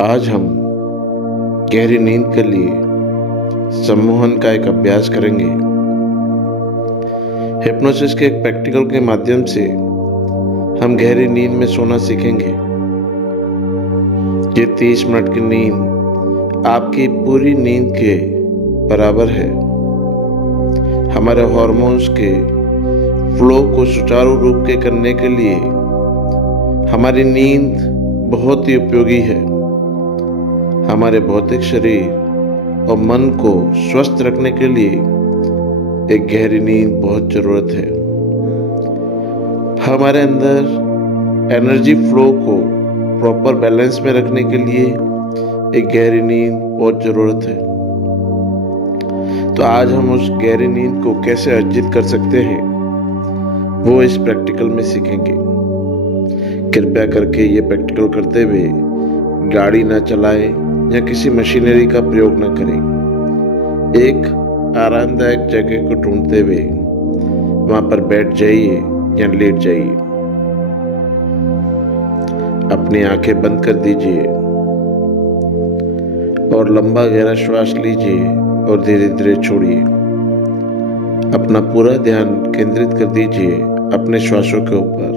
आज हम गहरी नींद के लिए सम्मोहन का एक अभ्यास करेंगे। हिप्नोसिस के एक प्रैक्टिकल के माध्यम से हम गहरी नींद में सोना सीखेंगे। ये 30 मिनट की नींद आपकी पूरी नींद के बराबर है। हमारे हार्मोन्स के फ्लो को सुचारू रूप के करने के लिए हमारी नींद बहुत ही उपयोगी है। हमारे भौतिक शरीर और मन को स्वस्थ रखने के लिए एक गहरी नींद बहुत जरूरत है। हमारे अंदर एनर्जी फ्लो को प्रॉपर बैलेंस में रखने के लिए एक गहरी नींद बहुत जरूरत है। तो आज हम उस गहरी नींद को कैसे अर्जित कर सकते हैं वो इस प्रैक्टिकल में सीखेंगे। कृपया करके ये प्रैक्टिकल करते हुए गाड़ी ना चलाएं या किसी मशीनरी का प्रयोग न करें। एक आरामदायक जगह को ढूंढते हुए वहां पर बैठ जाइए या लेट जाइए। अपनी आंखें बंद कर दीजिए और लंबा गहरा श्वास लीजिए और धीरे धीरे छोड़िए। अपना पूरा ध्यान केंद्रित कर दीजिए अपने श्वासों के ऊपर।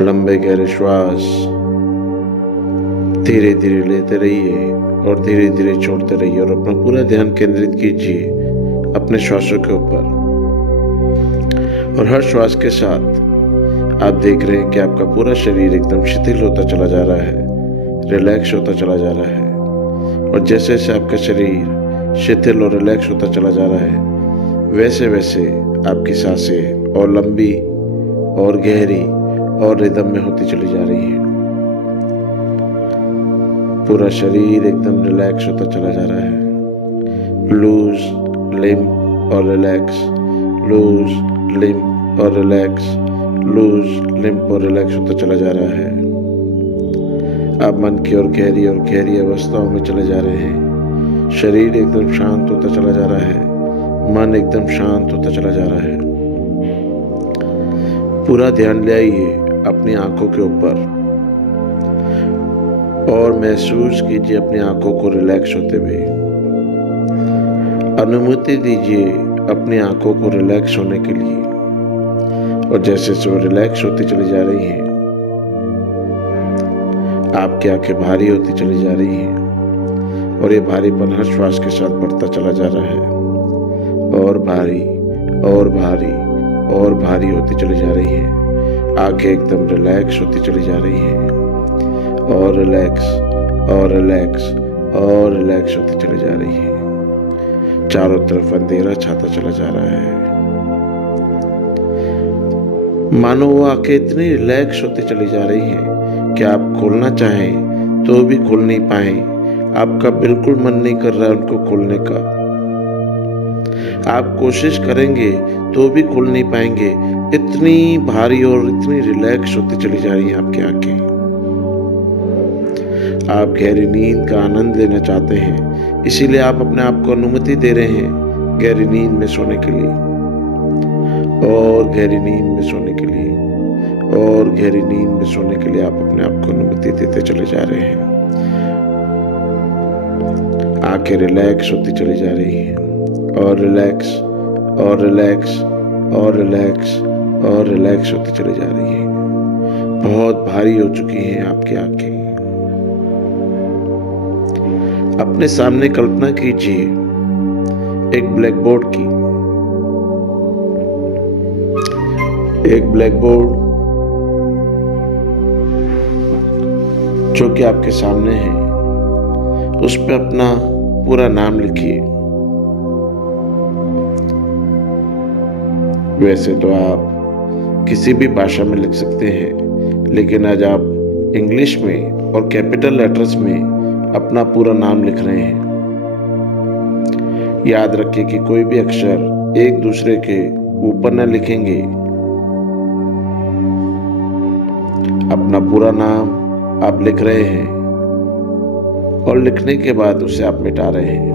लंबे गहरे श्वास धीरे धीरे लेते रहिए और धीरे धीरे छोड़ते रहिए और अपना पूरा ध्यान केंद्रित कीजिए अपने श्वासों के ऊपर। और हर श्वास के साथ आप देख रहे हैं कि आपका पूरा शरीर एकदम शिथिल होता चला जा रहा है, रिलैक्स होता चला जा रहा है। और जैसे जैसे आपका शरीर शिथिल और रिलैक्स होता चला जा रहा है वैसे वैसे आपकी सांसें और लंबी और गहरी और रिदम में होती चली जा रही है। पूरा शरीर एकदम रिलैक्स होता चला जा रहा है। लूज, लिम्प और रिलैक्स, लूज, लिम्प और रिलैक्स, लूज, लिम्प और रिलैक्स होता चला जा रहा है। आप मन की और गहरी अवस्थाओं में चले जा रहे हैं। शरीर एकदम शांत होता चला जा रहा है, मन एकदम शांत होता चला जा रहा है। पूरा ध्यान ले आइए अपनी आंखों के ऊपर और महसूस कीजिए अपनी आंखों को रिलैक्स होते हुए। अनुमति दीजिए अपनी आंखों को रिलैक्स होने के लिए। और जैसे वो रिलैक्स होती चली जा रही हैं आपकी आंखें भारी होती चली जा रही हैं और ये भारीपन हर श्वास के साथ बढ़ता चला जा रहा है और भारी और भारी और भारी होती चली जा रही है। आंखें एकदम रिलैक्स होती चली जा रही हैं और रिलैक्स और रिलैक्स और रिलैक्स होती चली जा रही है। चारों तरफ अंधेरा छाता चला जा रहा है। मानो वो आंखें इतनी रिलैक्स होती चली जा रही हैं कि आप खोलना चाहें तो भी खोल नहीं पाए। आपका बिल्कुल मन नहीं कर रहा है उनको खोलने का। आप कोशिश करेंगे तो भी खोल नहीं पाएंगे। इतनी भारी और इतनी रिलैक्स होती चली जा रही हैं आपकी आंखें। आप गहरी नींद का आनंद लेना चाहते हैं, इसीलिए आप अपने आप को अनुमति दे रहे हैं गहरी नींद में सोने के लिए और गहरी नींद में सोने के लिए और गहरी नींद में सोने के लिए आप अपने आप को अनुमति देते चले जा रहे हैं। आंखें रिलैक्स होती चली जा रही हैं और रिलैक्स और रिलैक्स और रिलैक्स और रिलैक्स होती चली जा रही हैं। बहुत भारी हो चुकी हैं आपकी आंखें। अपने सामने कल्पना कीजिए एक ब्लैक बोर्ड की। एक ब्लैक बोर्ड जो कि आपके सामने है, उस पर अपना पूरा नाम लिखिए। वैसे तो आप किसी भी भाषा में लिख सकते हैं, लेकिन आज आप इंग्लिश में और कैपिटल लेटर्स में अपना पूरा नाम लिख रहे हैं। याद रखिए कि कोई भी अक्षर एक दूसरे के ऊपर न लिखेंगे। अपना पूरा नाम आप लिख रहे हैं और लिखने के बाद उसे आप मिटा रहे हैं।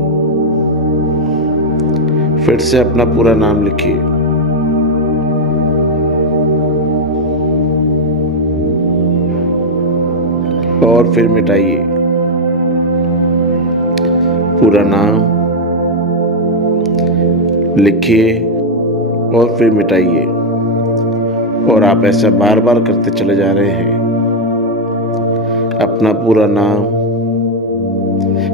फिर से अपना पूरा नाम लिखिए। और फिर मिटाइए। पूरा नाम लिखिए और फिर मिटाइए। और आप ऐसा बार बार करते चले जा रहे हैं। अपना पूरा नाम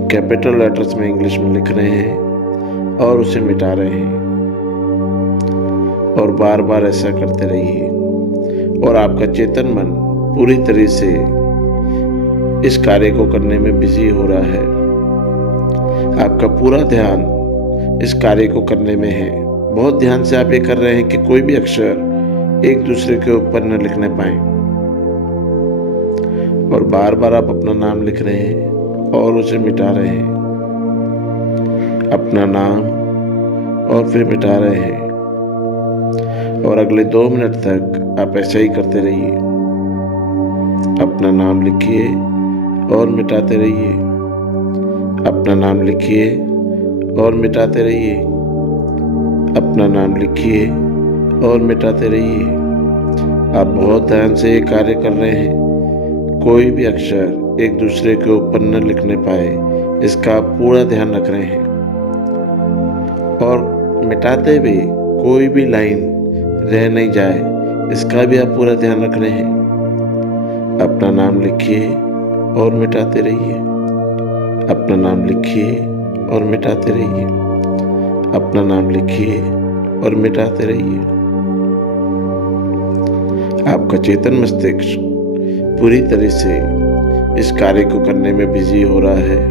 कैपिटल लेटर्स में इंग्लिश में लिख रहे हैं और उसे मिटा रहे हैं। और बार बार ऐसा करते रहिए। और आपका चेतन मन पूरी तरह से इस कार्य को करने में बिजी हो रहा है। आपका पूरा ध्यान इस कार्य को करने में है। बहुत ध्यान से आप ये कर रहे हैं कि कोई भी अक्षर एक दूसरे के ऊपर न लिखने पाए। और बार बार आप अपना नाम लिख रहे हैं और उसे मिटा रहे हैं। अपना नाम और फिर मिटा रहे हैं। और अगले 2 मिनट तक आप ऐसा ही करते रहिए। अपना नाम लिखिए और मिटाते रहिए। अपना नाम लिखिए और मिटाते रहिए। अपना नाम लिखिए और मिटाते रहिए। आप बहुत ध्यान से ये कार्य कर रहे हैं। कोई भी अक्षर एक दूसरे के ऊपर न लिखने पाए, इसका आप पूरा ध्यान रख रहे हैं। और मिटाते हुए कोई भी लाइन रह नहीं जाए, इसका भी आप पूरा ध्यान रख रहे हैं। अपना नाम लिखिए और मिटाते रहिए। अपना नाम लिखिए और मिटाते रहिए। अपना नाम लिखिए और मिटाते रहिए। आपका चेतन मस्तिष्क पूरी तरह से इस कार्य को करने में बिजी हो रहा है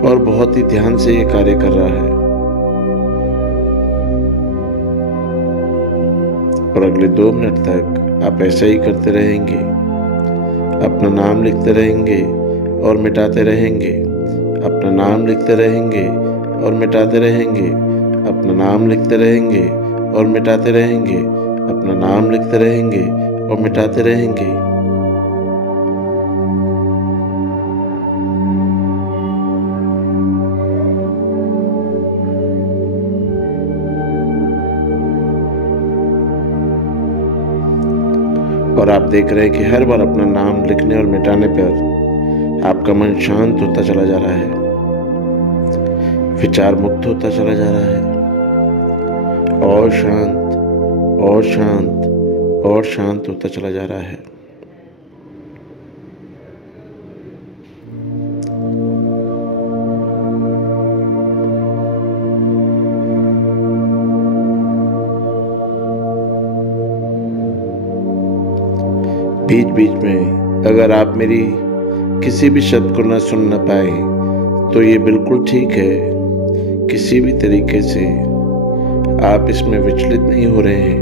और बहुत ही ध्यान से ये कार्य कर रहा है। और अगले 2 मिनट तक आप ऐसा ही करते रहेंगे। अपना नाम लिखते रहेंगे और मिटाते रहेंगे। अपना नाम लिखते रहेंगे और मिटाते रहेंगे। अपना नाम लिखते रहेंगे और मिटाते रहेंगे। अपना नाम लिखते रहेंगे और मिटाते रहेंगे। और आप देख रहे हैं कि हर बार अपना नाम लिखने और मिटाने पर आपका मन शांत होता चला जा रहा है, विचार मुक्त होता चला जा रहा है, और शांत और शांत और शांत होता चला जा रहा है। बीच बीच में अगर आप मेरी किसी भी शब्द को न सुन न पाए तो ये बिल्कुल ठीक है। किसी भी तरीके से आप इसमें विचलित नहीं हो रहे हैं।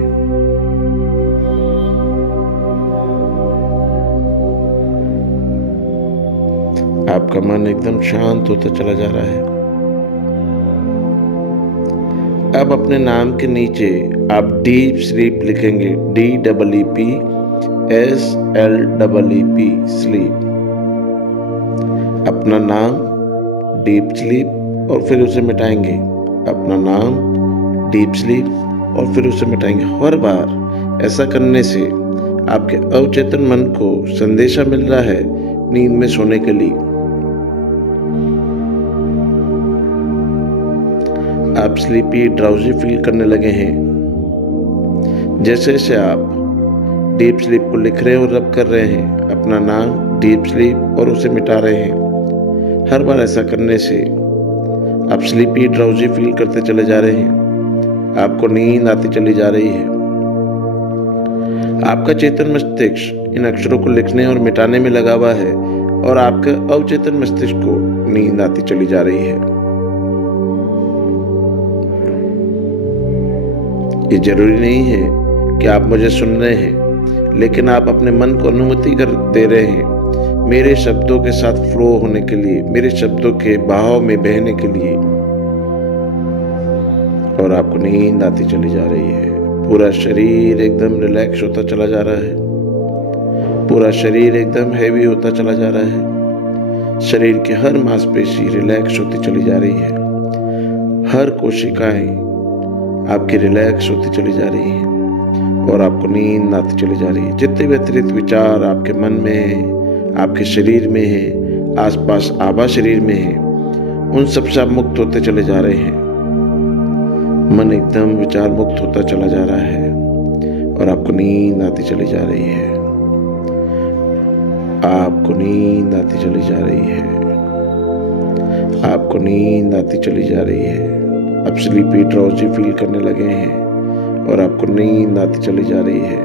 आपका मन एकदम शांत होता चला जा रहा है। अब अपने नाम के नीचे आप डीप स्लीप लिखेंगे। DEEPSLEEP sleep. अपना नाम डीप स्लीप और फिर उसे मिटाएंगे। अपना नाम डीप स्लीप और फिर उसे मिटाएंगे। हर बार ऐसा करने से आपके अवचेतन मन को संदेशा मिल रहा है नींद में सोने के लिए। आप स्लीपी ड्राउजी फील करने लगे हैं। जैसे जैसे आप डीप स्लीप को लिख रहे हैं और रब कर रहे हैं, अपना नाम डीप स्लीप और उसे मिटा रहे हैं। हर बार ऐसा करने से आप स्लीपी ड्राउजी फील करते चले जा रहे हैं। आपको नींद आती चली जा रही है। आपका चेतन मस्तिष्क इन अक्षरों को लिखने और मिटाने में लगा हुआ है और आपके अवचेतन मस्तिष्क को नींद आती चली जा रही है। ये जरूरी नहीं है कि आप मुझे सुन रहे हैं, लेकिन आप अपने मन को अनुमति कर दे रहे हैं मेरे शब्दों के साथ फ्लो होने के लिए, मेरे शब्दों के बहाव में बहने के लिए। और आपको नींद आती चली जा रही है। पूरा शरीर एकदम रिलैक्स होता चला जा रहा है। पूरा शरीर एकदम हैवी होता चला जा रहा है। शरीर की हर मांसपेशी रिलैक्स होती चली जा रही है। हर कोशिकाएं आपकी रिलैक्स होती चली जा रही है और आपको नींद आती चली जा रही है। जितने भी अतिरिक्त विचार आपके मन में आपके शरीर में है, आसपास आभा शरीर में है, उन सब से आप मुक्त होते चले जा रहे हैं। मन एकदम विचार मुक्त होता चला जा रहा है और आपको नींद आती चली जा रही है। आपको नींद आती चली जा रही है। आपको नींद आती चली जा रही है। अब स्लीपी ड्राउजी फील करने लगे हैं और आपको नींद आती चली जा रही है।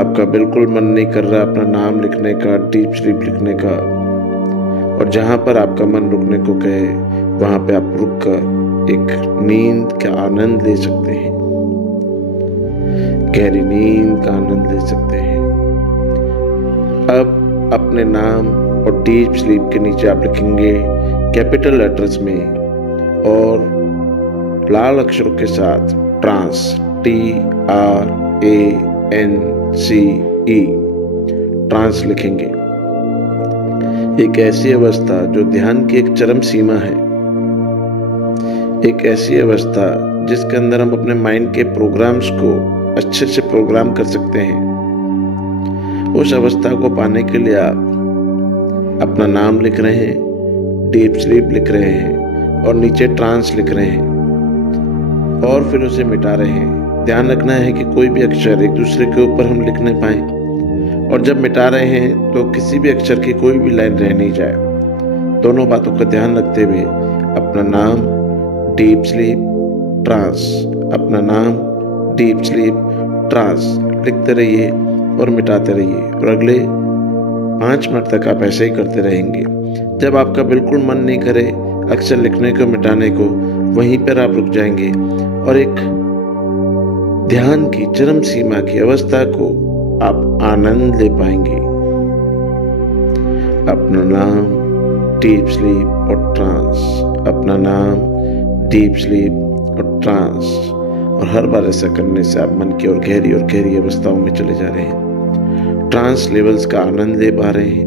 आपका बिल्कुल मन नहीं कर रहा अपना नाम लिखने का, डीप स्लीप लिखने का, और जहाँ पर आपका मन रुकने को कहे वहाँ पे आप रुक कर एक नींद का आनंद ले सकते हैं, गहरी नींद का आनंद ले सकते हैं। अब अपने नाम और डीप स्लीप के नीचे आप लिखेंगे कैपिटल लेटर्स में और लाल अक्षरों के साथ ट्रांस, TRANCE, ट्रांस लिखेंगे। एक ऐसी अवस्था जो ध्यान की एक चरम सीमा है, एक ऐसी अवस्था जिसके अंदर हम अपने माइंड के प्रोग्राम्स को अच्छे से प्रोग्राम कर सकते हैं। उस अवस्था को पाने के लिए आप अपना नाम लिख रहे हैं, डीप स्लीप लिख रहे हैं और नीचे ट्रांस लिख रहे हैं और फिर उसे मिटा रहे हैं। ध्यान रखना है कि कोई भी अक्षर एक दूसरे के ऊपर हम लिख नहीं पाए, और जब मिटा रहे हैं तो किसी भी अक्षर की कोई भी लाइन रह नहीं जाए। दोनों बातों का ध्यान रखते हुए अपना नाम, डीप स्लीप, ट्रांस, अपना नाम, डीप स्लीप, ट्रांस लिखते रहिए और मिटाते रहिए और अगले 5 मिनट तक आप ऐसे ही करते रहेंगे। जब आपका बिल्कुल मन नहीं करे अक्षर लिखने को, मिटाने को, वहीं पर आप रुक जाएंगे और एक ध्यान की चरम सीमा की अवस्था को आप आनंद ले पाएंगे। अपना नाम, डीप स्लीप और ट्रांस, अपना नाम, डीप स्लीप और ट्रांस, और हर बार ऐसा करने से आप मन की और गहरी अवस्थाओं में चले जा रहे हैं। ट्रांस लेवल्स का आनंद ले पा रहे हैं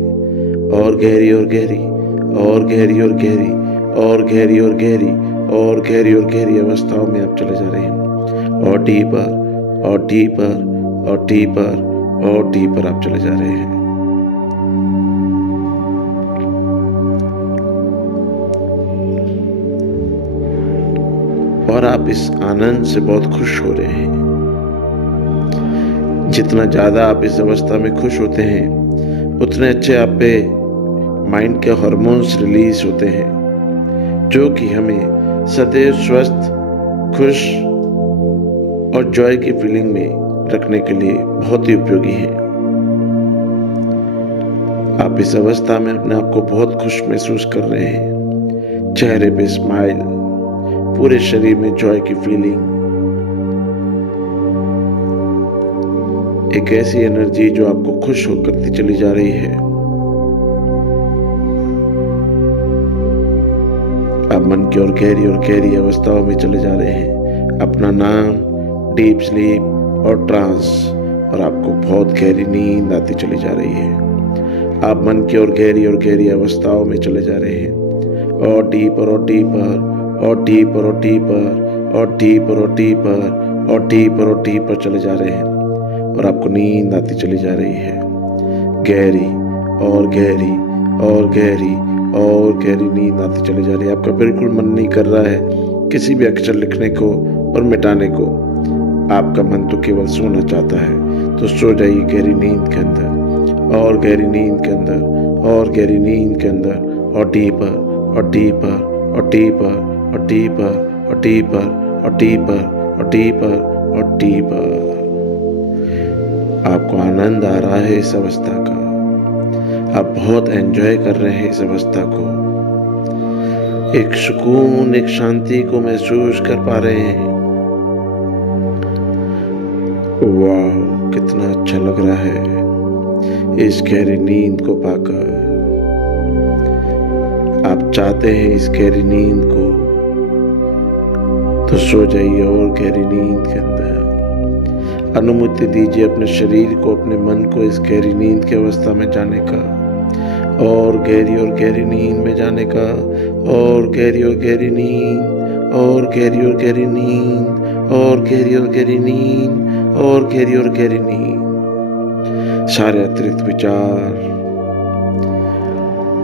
और गहरी और गहरी और गहरी और गहरी और गहरी और गहरी और गहरी और गहरी अवस्थाओं में आप चले जा रहे हैं और डीपर और डीपर और डीपर और डीपर आप चले जा रहे हैं। और आप इस आनंद से बहुत खुश हो रहे हैं। जितना ज्यादा आप इस अवस्था में खुश होते हैं उतने अच्छे आप पे माइंड के हार्मोन्स रिलीज होते हैं, जो कि हमें सदैव स्वस्थ, खुश और जॉय की फीलिंग में रखने के लिए बहुत ही उपयोगी है। आप इस अवस्था में अपने आप को बहुत खुश महसूस कर रहे हैं। चेहरे पे स्माइल, पूरे शरीर में जॉय की फीलिंग, एक ऐसी एनर्जी जो आपको खुश होकर चली जा रही है। आप मन की और गहरी अवस्थाओं में चले जा रहे हैं। अपना नाम, डीप स्लीप और ट्रांस, और आपको बहुत गहरी नींद आती चली जा रही है। आप मन की और गहरी अवस्थाओं में चले जा रहे हैं और डीपर और डीपर और डीपर और डीपर और डीपर और डीपर और डीपर और डीपर चले जा रहे हैं और आपको नींद आती चली जा रही है। गहरी और गहरी और गहरी और गहरी नींद आती चली जा रही है। आपका बिल्कुल मन नहीं कर रहा है किसी भी अक्षर लिखने को और मिटाने को। आपका मन तो केवल सोना चाहता है, तो सो जाइए गहरी नींद के अंदर और गहरी नींद के अंदर और गहरी नींद के अंदर और डीपर और डीपर और डीपर और डीपर और डीपर और डीपर और डीपर और डीपर। आपको आनंद आ रहा है इस अवस्था का, आप बहुत एंजॉय कर रहे हैं इस अवस्था को। एक सुकून, एक शांति को महसूस कर पा रहे हैं। वाह, कितना अच्छा लग रहा है इस गहरी नींद को पाकर। आप चाहते हैं इस गहरी नींद को, तो सो जाइए और गहरी नींद के अंदर। अनुमति दीजिए अपने शरीर को, अपने मन को इस गहरी नींद की अवस्था में जाने का और गहरी नींद में जाने का और गहरी नींद और गहरी नींद और गहरी नींद और गहरी नींद। सारे अतिरिक्त विचार,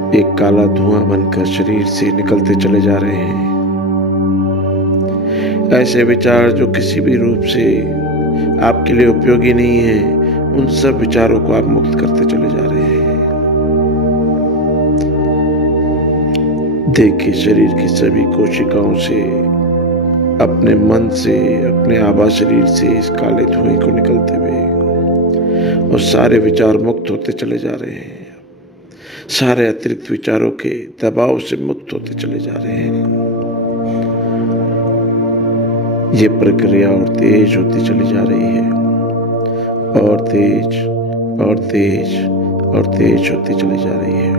एक काला धुआं बनकर शरीर से निकलते चले जा रहे हैं। ऐसे विचार जो किसी भी रूप से आपके लिए उपयोगी नहीं है, उन सब विचारों को आप मुक्त करते चले जा रहे हैं। देखिए शरीर की सभी कोशिकाओं से, अपने मन से, अपने आभा शरीर से इस काले धुएं को निकलते हुए, और सारे विचार मुक्त होते चले जा रहे हैं। सारे अतिरिक्त विचारों के दबाव से मुक्त होते चले जा रहे हैं। ये प्रक्रिया और तेज होती चली जा रही है, और तेज और तेज और तेज होती चली जा रही है।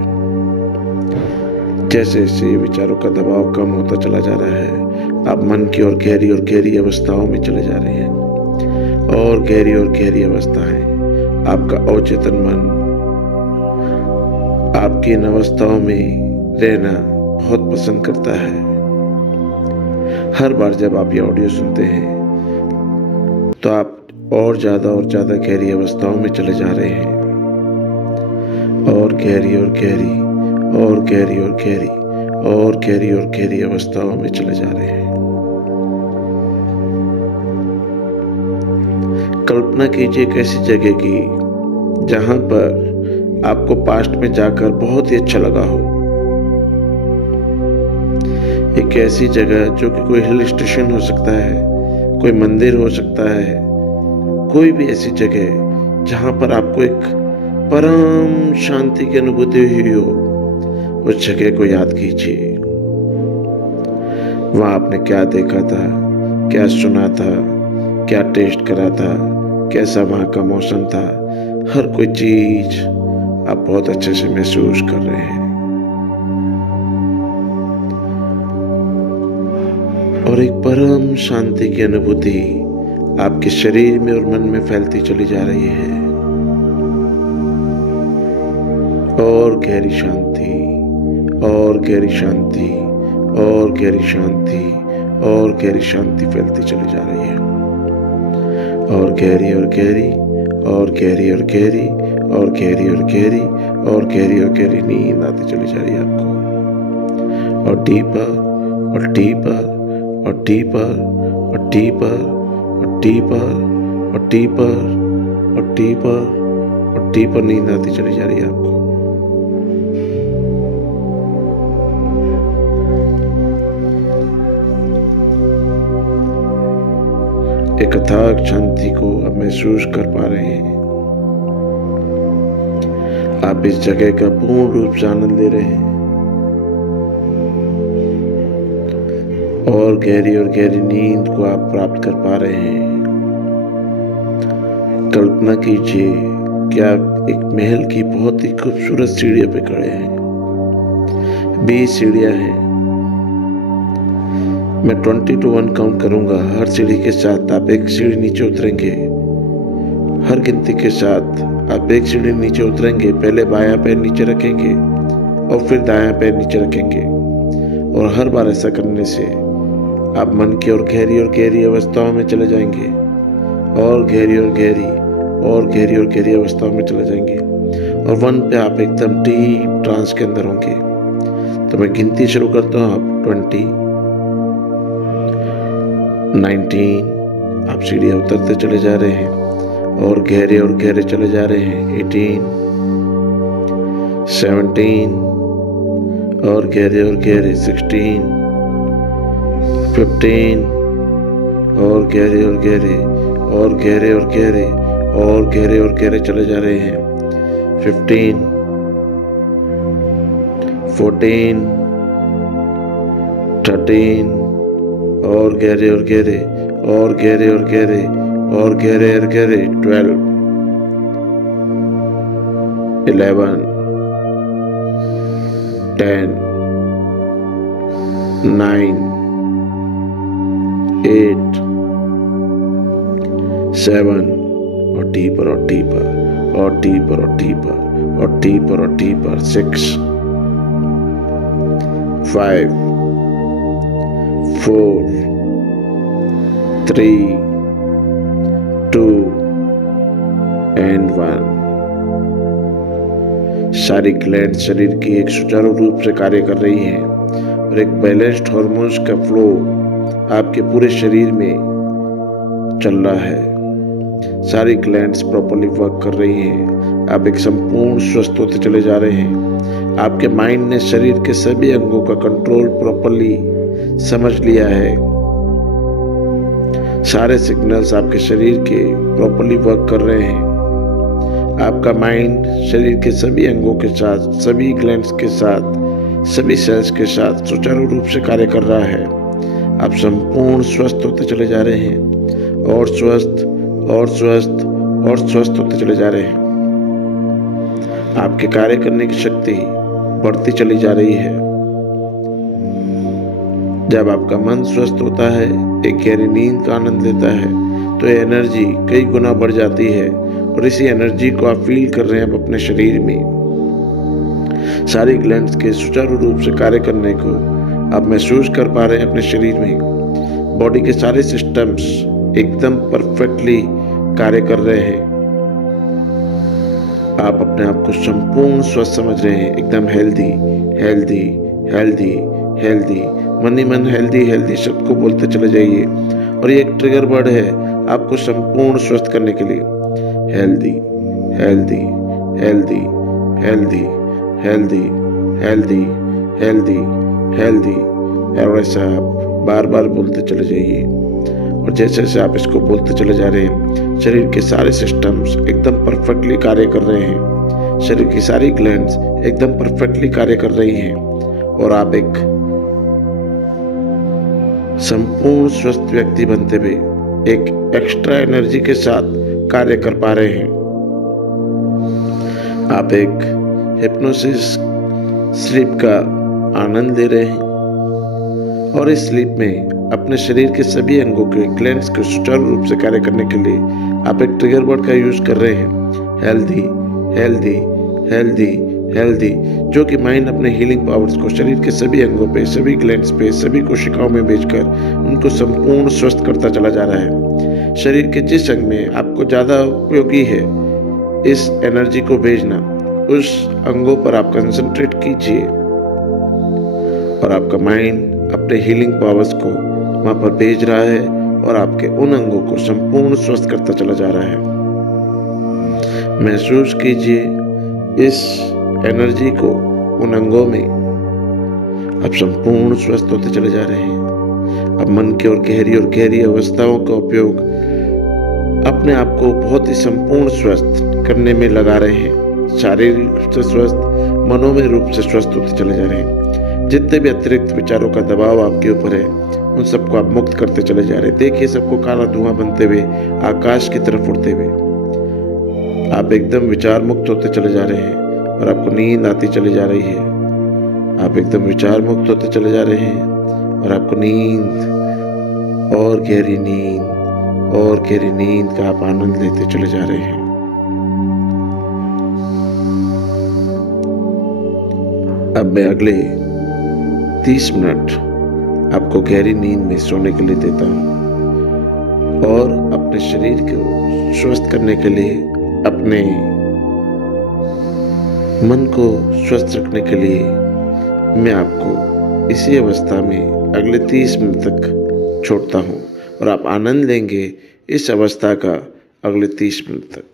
जैसे जैसे विचारों का दबाव कम होता चला जा रहा है, आप मन की और गहरी अवस्थाओं में चले जा रहे हैं। और गहरी अवस्थाएं, आपका अवचेतन मन आपकी इन अवस्थाओं में रहना बहुत पसंद करता है। हर बार जब आप ये ऑडियो सुनते हैं तो आप और ज्यादा गहरी अवस्थाओं में चले जा रहे हैं, और गहरी अवस्थाओं में चले जा रहे हैं। कल्पना कीजिए एक ऐसी जगह की जहां पर आपको पास्ट में जाकर बहुत ही अच्छा लगा हो। एक ऐसी जगह जो कि कोई हिल स्टेशन हो सकता है, कोई मंदिर हो सकता है, कोई भी ऐसी जगह जहां पर आपको एक परम शांति की अनुभूति हुई हो। उस जगह को याद कीजिए। वहां आपने क्या देखा था, क्या सुना था, क्या टेस्ट करा था, कैसा वहां का मौसम था। हर कोई चीज आप बहुत अच्छे से महसूस कर रहे हैं, और एक परम शांति की अनुभूति आपके शरीर में और मन में फैलती चली जा रही है। और गहरी शांति, और गहरी शांति, और गहरी शांति, और गहरी शांति फैलती चली जा रही है। और गहरी और गहरी, और गहरी और गहरी, और गहरी और गहरी, और गहरी और गहरी नींद आती चली जा रही है आपको। और डीपर और डीपर और डीपर और डीपर और डीपर और डीपर और डीपर और डीपर नींद आती चली जा रही है आपको। एक अथाक शांति को आप महसूस कर पा रहे हैं। आप इस जगह का पूर्ण रूप से आनंद ले रहे हैं, और गहरी नींद को आप प्राप्त कर पा रहे हैं। कल्पना कीजिए कि आप एक महल की बहुत ही खूबसूरत सीढ़ियों पे खड़े हैं। 20 सीढ़ियां हैं। मैं 20 to 1 काउंट करूंगा। हर सीढ़ी के साथ आप एक सीढ़ी नीचे उतरेंगे। हर गिनती के साथ आप एक सीढ़ी नीचे उतरेंगे। पहले बायां पैर नीचे रखेंगे और फिर दायां पैर नीचे रखेंगे, और हर बार ऐसा करने से आप मन की और गहरी अवस्थाओं में चले जाएंगे, और गहरी अवस्थाओं में चले जाएंगे, और 1 पे आप एकदम डीप ट्रांस के अंदर होंगे। तो मैं गिनती शुरू करता हूँ। आप 20, 19, आप सीढ़ियाँ उतरते चले जा रहे हैं, और गहरे चले जा रहे हैं। 18, 17, और गहरे 16, 15, और गहरे चले जा रहे हैं। 15, 14, 13, और गहरे 12, 11, 10, 9, 8, 7, और डीपर 6, 5, 4, 3, 2, and 1. सारी ग्लैंड शरीर की एक सुचारू रूप से कार्य कर रही हैं और एक बैलेंस्ड हार्मोन्स का फ्लो आपके पूरे शरीर में चल रहा है। सारी ग्लैंड्स प्रॉपर्ली वर्क कर रही हैं। आप एक संपूर्ण स्वस्थ होते चले जा रहे हैं। आपके माइंड ने शरीर के सभी अंगों का कंट्रोल प्रॉपर्ली समझ लिया है। सारे सिग्नल्स आपके शरीर के प्रॉपर्ली वर्क कर रहे हैं। आपका माइंड शरीर के सभी अंगों के साथ, सभी ग्लैंड्स के साथ, सभी सेल्स के साथ सुचारू रूप से कार्य कर रहा है। आप संपूर्ण स्वस्थ होते चले जा रहे हैं और स्वस्थ और स्वस्थ और स्वस्थ होते चले जा रहे हैं। आपके कार्य करने की शक्ति बढ़ती चली जा रही है। जब आपका मन स्वस्थ होता है, एक गहरी नींद का आनंद लेता है, तो ये एनर्जी कई गुना बढ़ जाती है और इसी एनर्जी को आप फील कर रहे हैं अब अपने शरीर में। सारी ग्लैंड्स के सुचारू रूप से कार्य करने को आप महसूस कर पा रहे हैं अपने शरीर में। बॉडी के सारे सिस्टम्स एकदम परफेक्टली कार्य कर रहे हैं। आप अपने आप को संपूर्ण स्वस्थ समझ रहे हैं, एकदम हेल्दी हेल्दी हेल्दी हेल्दी। मन ही मन हेल्दी हेल्दी शब्द को बोलते चले जाइए और ये एक ट्रिगर वर्ड है आपको संपूर्ण स्वस्थ करने के लिए। Healthy healthy healthy healthy healthy healthy healthy healthy. और ऐसा आप बार बार बोलते चले जाइए और जैसे जैसे आप इसको बोलते चले जा रहे हैं, शरीर के सारे सिस्टम्स एकदम परफेक्टली कार्य कर रहे हैं। शरीर की सारी ग्लैंड्स एकदम परफेक्टली कार्य कर रही हैं और आप एक संपूर्ण स्वस्थ व्यक्ति बनते हुए एक एक्स्ट्रा एनर्जी के साथ कार्य कर पा रहे हैं। आप एक हिप्नोसिस स्लीप का आनंद ले रहे हैं और इस स्लीप में अपने शरीर के सभी अंगों के ग्लैंड्स को सुचारू रूप से कार्य करने के लिए आप एक ट्रिगर वर्ड का यूज कर रहे हैं। हेल्दी हेल्दी हेल्दी हेल्दी, जो कि माइंड अपने हीलिंग पावर्स को शरीर के सभी अंगों पे, सभी ग्लैंड्स पे, सभी कोशिकाओं में भेजकर उनको संपूर्ण स्वस्थ करता चला जा रहा है। शरीर के जिस अंग में आपको ज़्यादा उपयोगी है इस एनर्जी को भेजना, उस अंगों पर आप कंसंट्रेट कीजिए और आपका माइंड अपने हीलिंग पावर्स को वहां पर भेज रहा है और आपके उन अंगों को संपूर्ण स्वस्थ करता चला जा रहा है। महसूस कीजिए इस एनर्जी को उन अंगों में। आप संपूर्ण स्वस्थ होते चले जा रहे हैं। अब मन की और गहरी अवस्थाओं का उपयोग अपने आप को बहुत ही संपूर्ण स्वस्थ करने में लगा रहे हैं। शारीरिक रूप से स्वस्थ, मनोमय रूप से स्वस्थ होते चले जा रहे हैं। जितने भी अतिरिक्त विचारों का दबाव आपके ऊपर है उन सबको आप मुक्त करते चले जा रहे हैं। देखिए सबको काला धुआं बनते हुए आकाश की तरफ उड़ते हुए आप एकदम विचार मुक्त होते चले जा रहे हैं और आपको नींद आती चली जा रही है। आप एकदम विचार मुक्त होते चले जा रहे हैं और आपको नींद और गहरी नींद का आप आनंद लेते चले जा रहे हैं। अब मैं अगले 30 मिनट आपको गहरी नींद में सोने के लिए देता हूँ और अपने शरीर को स्वस्थ करने के लिए, अपने मन को स्वस्थ रखने के लिए मैं आपको इसी अवस्था में अगले 30 मिनट तक छोड़ता हूँ और आप आनंद लेंगे इस अवस्था का अगले 30 मिनट तक।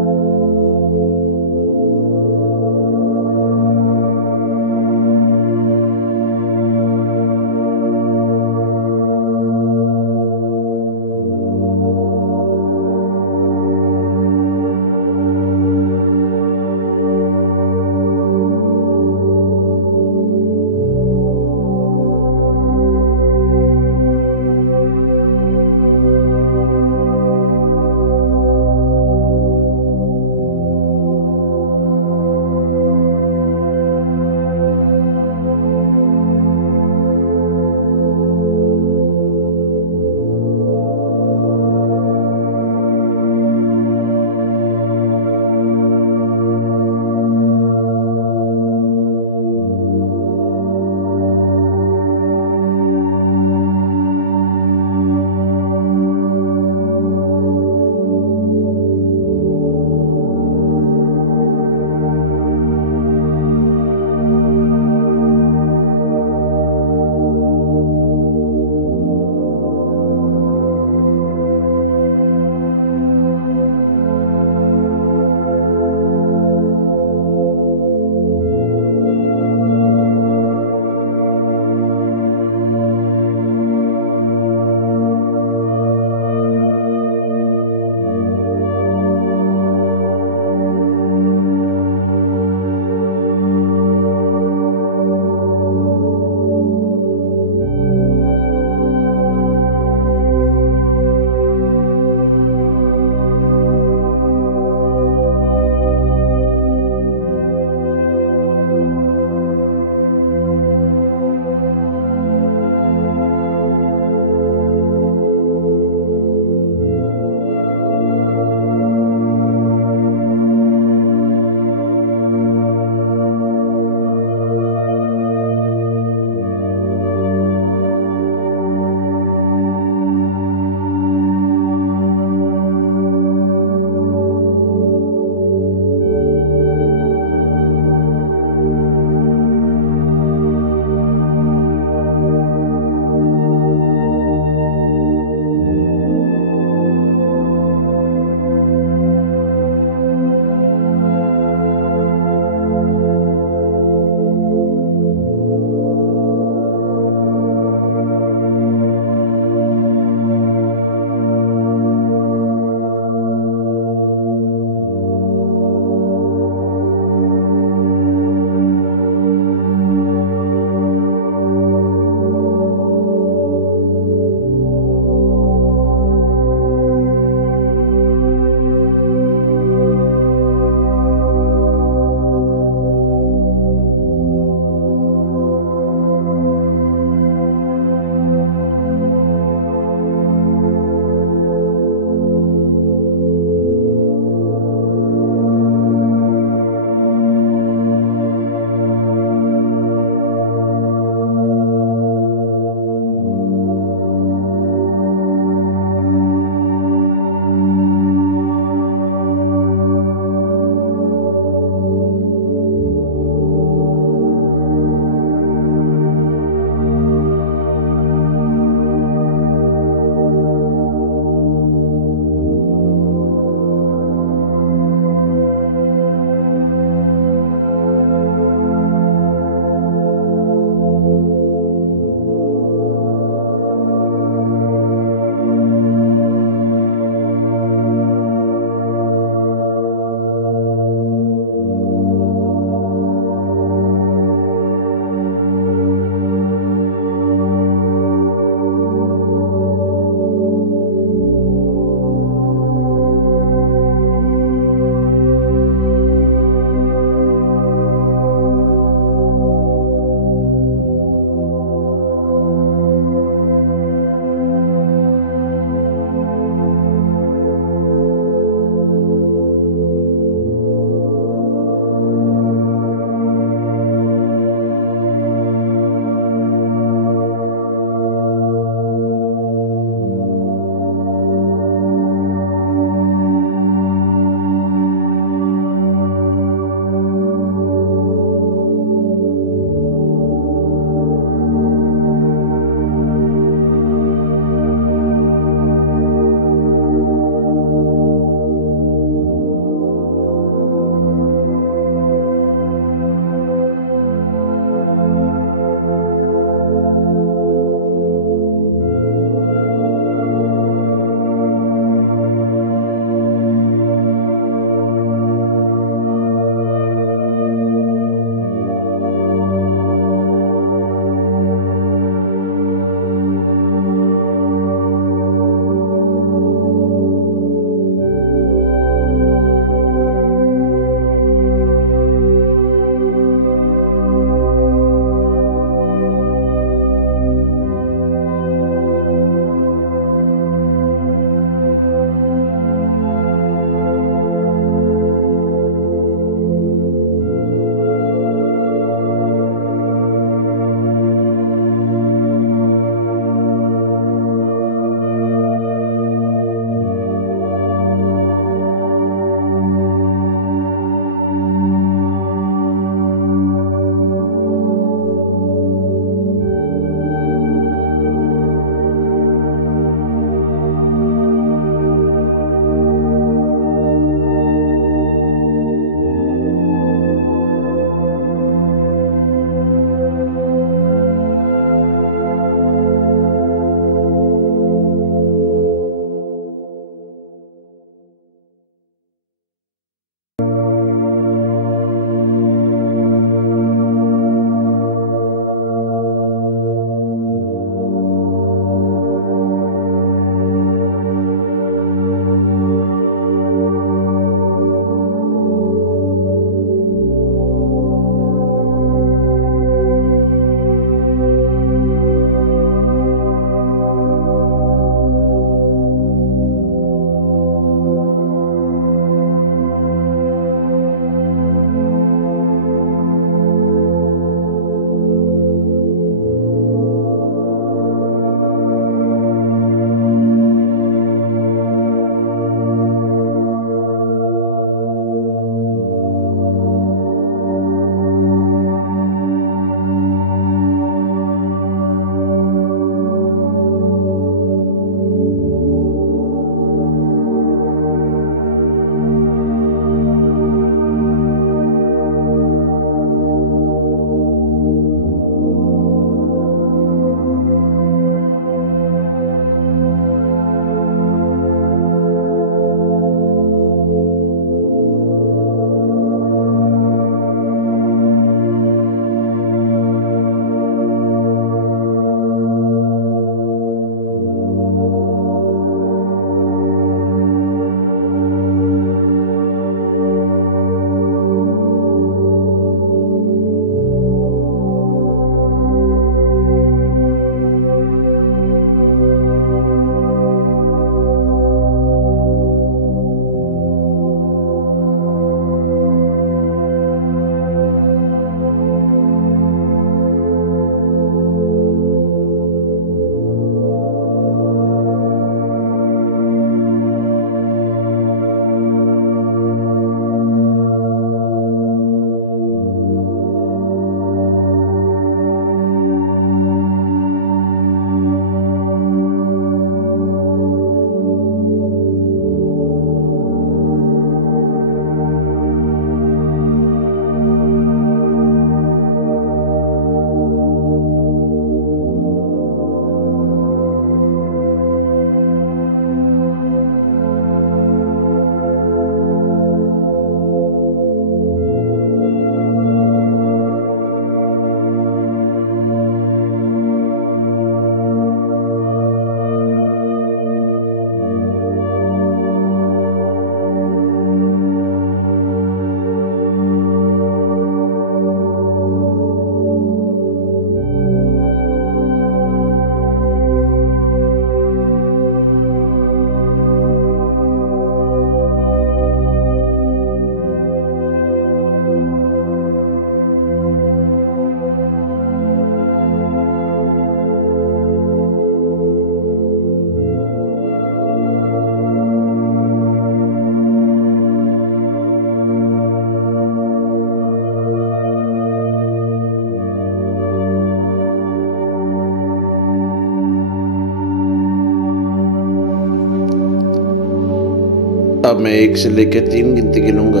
मैं 1 से लेकर 3 गिनती गिनूंगा।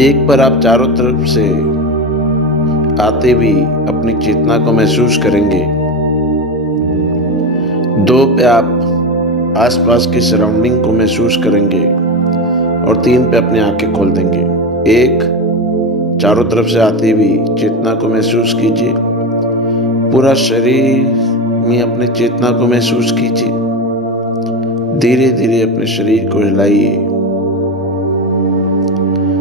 1 पर आप चारों तरफ से आते भी अपनी चेतना को महसूस करेंगे। 2 पे आप आसपास की सराउंडिंग को महसूस करेंगे और 3 पे अपनी आंखें खोल देंगे। 1, चारों तरफ से आती हुई चेतना को महसूस कीजिए। पूरा शरीर में अपने चेतना को महसूस कीजिए। धीरे धीरे अपने शरीर को हिलाइए।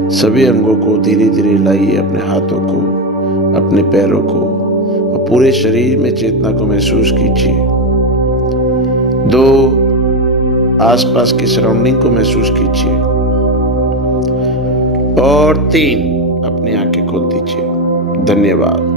सभी अंगों को धीरे धीरे हिलाइए, अपने हाथों को, अपने पैरों को, और पूरे शरीर में चेतना को महसूस कीजिए। 2, आसपास की सराउंडिंग को महसूस कीजिए। और 3, अपनी आंखें खोल दीजिए। धन्यवाद।